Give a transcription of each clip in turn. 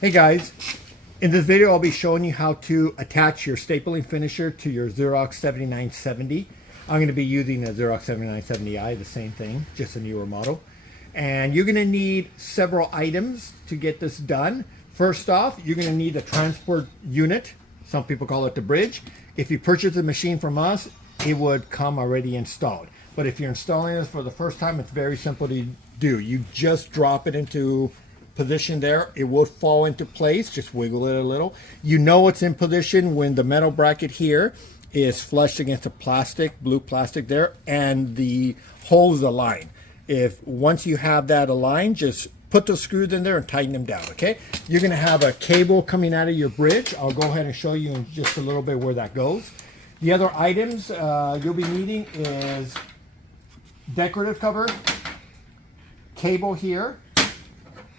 Hey guys, in this video I'll be showing you how to attach your stapling finisher to your Xerox 7970. I'm going to be using a Xerox 7970i, the same thing, just a newer model. And you're going to need several items to get this done. First off, you're going to need a transport unit. Some people call it the bridge. If you purchase the machine from us, it would come already installed. But if you're installing this for the first time, it's very simple to do. You just drop it into position there. It will fall into place. Just wiggle it a little. You know it's in position when the metal bracket here is flushed against the plastic, blue plastic there, and the holes align. If once you have that aligned, just put the screws in there and tighten them down. Okay, you're going to have a cable coming out of your bridge. I'll go ahead and show you in just a little bit where that goes. The other items you'll be needing is decorative cover, cable here,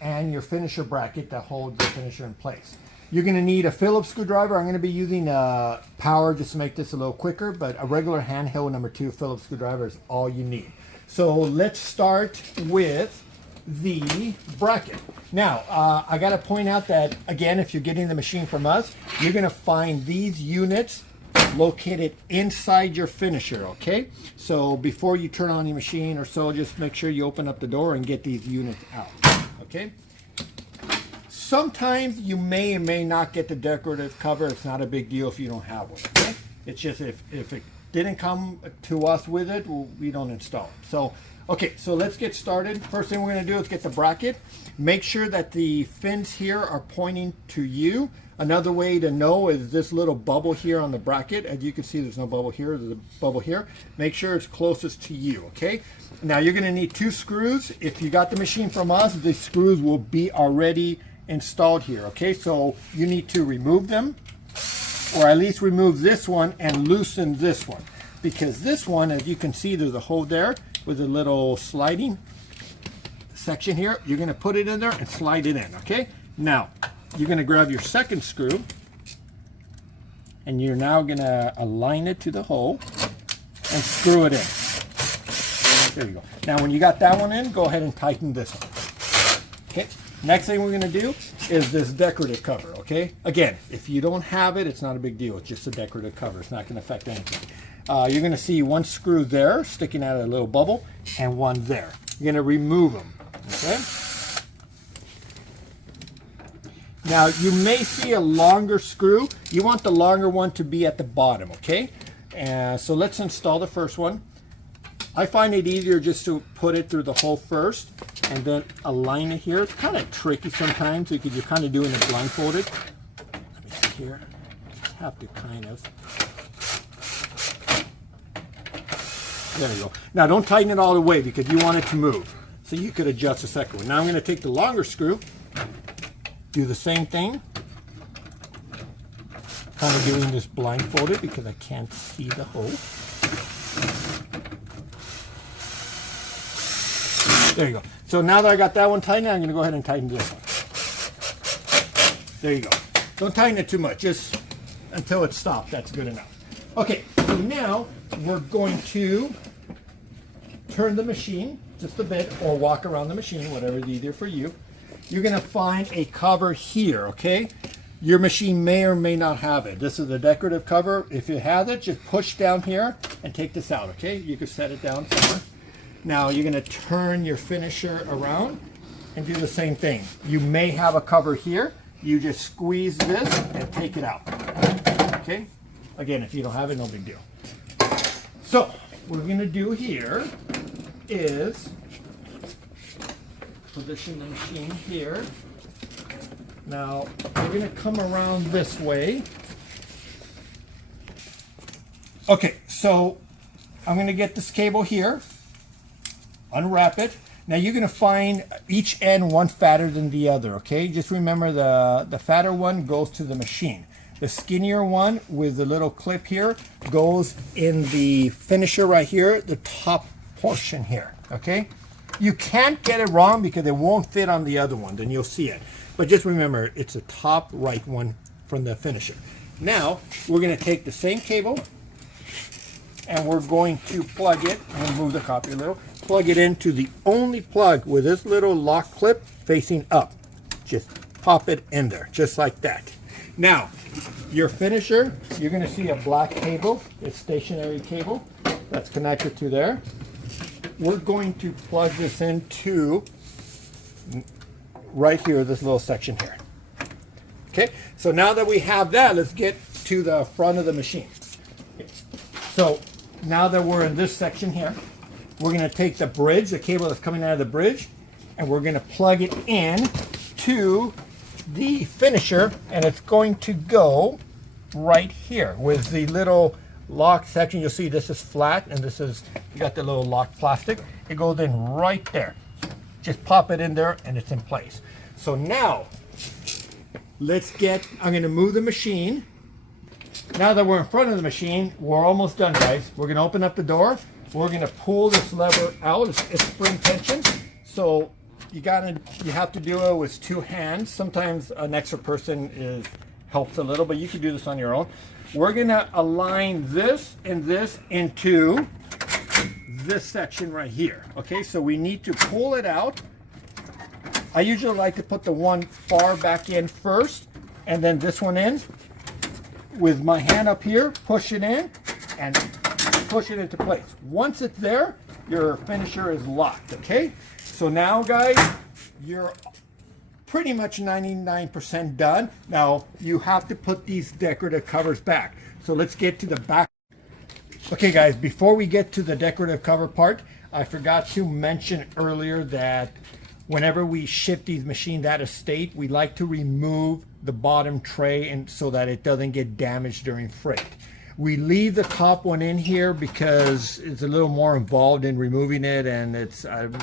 and your finisher bracket that holds the finisher in place. You're going to need a Phillips screwdriver. I'm going to be using power just to make this a little quicker, but a regular handheld number 2 Phillips screwdriver is all you need. So let's start with the bracket. Now, I got to point out that, again, if you're getting the machine from us, you're going to find these units located inside your finisher, okay? So before you turn on your machine or so, just make sure you open up the door and get these units out, okay? Sometimes you may or may not get the decorative cover. It's not a big deal if you don't have one, okay? It's just if it didn't come to us with it, we don't install it. So, okay, so let's get started. First thing we're gonna do is get the bracket. Make sure that the fins here are pointing to you. Another way to know is this little bubble here on the bracket. As you can see, there's no bubble here, there's a bubble here. Make sure it's closest to you, okay? Now you're gonna need 2 screws. If you got the machine from us, the screws will be already installed here, okay? So you need to remove them, or at least remove this one and loosen this one. Because this one, as you can see, there's a hole there with a little sliding section here. You're gonna put it in there and slide it in, okay? Now, you're going to grab your second screw and you're now going to align it to the hole and screw it in. There you go. Now when you got that one in, go ahead and tighten this one. Okay. Next thing we're going to do is this decorative cover, okay? Again, if you don't have it, it's not a big deal. It's just a decorative cover. It's not going to affect anything. You're going to see one screw there sticking out of a little bubble and one there. You're going to remove them, okay? Now, you may see a longer screw. You want the longer one to be at the bottom, okay? So let's install the first one. I find it easier just to put it through the hole first and then align it here. It's kind of tricky sometimes because you're kind of doing it blindfolded. Let me see here. Just have to kind of. There you go. Now, don't tighten it all the way because you want it to move. So you could adjust the second one. Now, I'm going to take the longer screw. Do the same thing. Kind of doing this blindfolded because I can't see the hole. There you go. So now that I got that one tightened, I'm going to go ahead and tighten this one. There you go. Don't tighten it too much, just until it stops. That's good enough. Okay, so now we're going to turn the machine just a bit or walk around the machine, whatever is easier for you. You're going to find a cover here, okay? Your machine may or may not have it. This is a decorative cover. If it has it, just push down here and take this out, okay? You can set it down somewhere. Now you're going to turn your finisher around and do the same thing. You may have a cover here. You just squeeze this and take it out, okay? Again, if you don't have it, no big deal. So what we're going to do here is position the machine here. Now we're going to come around this way. Okay, so I'm going to get this cable here, unwrap it. Now you're going to find each end one fatter than the other, okay? Just remember the fatter one goes to the machine. The skinnier one with the little clip here goes in the finisher right here, the top portion here, okay? You can't get it wrong because it won't fit on the other one, then you'll see it. But just remember, it's the top right one from the finisher. Now, we're going to take the same cable and we're going to plug it, I'm going to move the copy a little, plug it into the only plug with this little lock clip facing up. Just pop it in there, just like that. Now, your finisher, you're going to see a black cable. It's stationary cable that's connected to there. We're going to plug this into right here, this little section here. Okay, so now that we have that, let's get to the front of the machine. Okay. So now that we're in this section here, we're going to take the bridge, the cable that's coming out of the bridge, and we're going to plug it in to the finisher, and it's going to go right here with the little lock section. You'll see this is flat, and this is, you got the little lock plastic. It goes in right there. Just pop it in there and it's in place. So now I'm going to move the machine. Now that we're in front of the machine, we're almost done, guys. We're going to open up the door. We're going to pull this lever out. It's spring tension, so you have to do it with two hands. Sometimes an extra person helps a little, but you can do this on your own. We're going to align this and this into this section right here. Okay, so we need to pull it out. I usually like to put the one far back in first, and then this one in. With my hand up here, push it in, and push it into place. Once it's there, your finisher is locked, okay? So now, guys, you're pretty much 99% done. Now, you have to put these decorative covers back. So let's get to the back. Okay, guys, before we get to the decorative cover part, I forgot to mention earlier that whenever we ship these machines out of state, we like to remove the bottom tray and so that it doesn't get damaged during freight. We leave the top one in here because it's a little more involved in removing it, and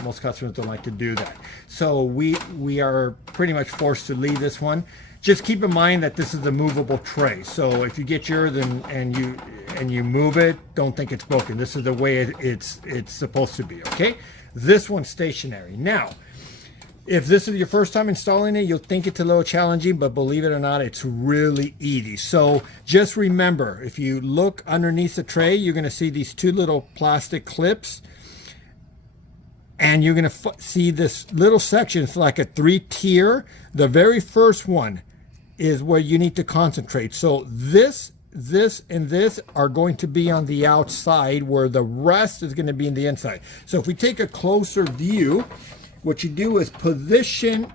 most customers don't like to do that. So we are pretty much forced to leave this one. Just keep in mind that this is a movable tray. So if you get yours and you move it, don't think it's broken. This is the way it's supposed to be, okay? This one's stationary. Now, if this is your first time installing it, you'll think it's a little challenging, but believe it or not, it's really easy. So just remember, if you look underneath the tray, you're going to see these two little plastic clips, and you're going to see this little section. It's like a 3-tier. The very first one is where you need to concentrate. So this, and this are going to be on the outside, where the rest is going to be in the inside. So if we take a closer view, what you do is position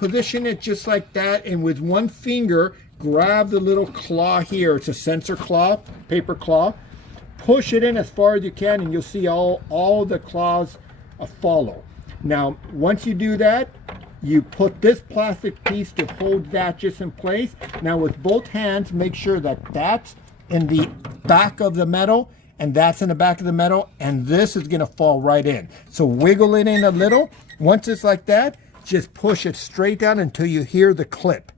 it just like that, and with one finger, grab the little claw here. It's a sensor claw, paper claw. Push it in as far as you can, and you'll see all the claws follow. Now, once you do that, you put this plastic piece to hold that just in place. Now, with both hands, make sure that that's in the back of the metal, and that's in the back of the metal, and this is going to fall right in. So wiggle it in a little. Once it's like that, just push it straight down until you hear the clip.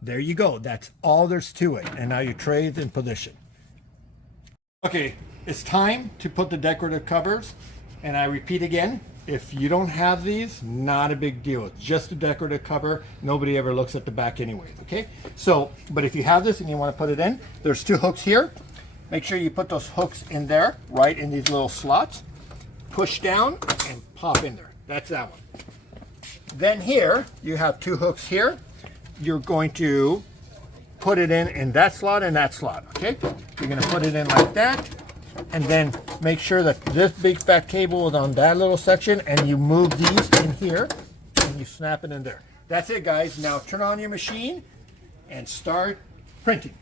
There you go. That's all there's to it. And now your tray is in position. Okay, it's time to put the decorative covers. And I repeat again, if you don't have these, not a big deal. It's just a decorative cover. Nobody ever looks at the back anyways, okay? So, but if you have this and you want to put it in, there's two hooks here. Make sure you put those hooks in there, right in these little slots. Push down and pop in there. That's that one. Then here, you have two hooks here. You're going to put it in that slot and that slot, okay? You're going to put it in like that, and then make sure that this big fat cable is on that little section, and you move these in here, and you snap it in there. That's it, guys. Now turn on your machine and start printing.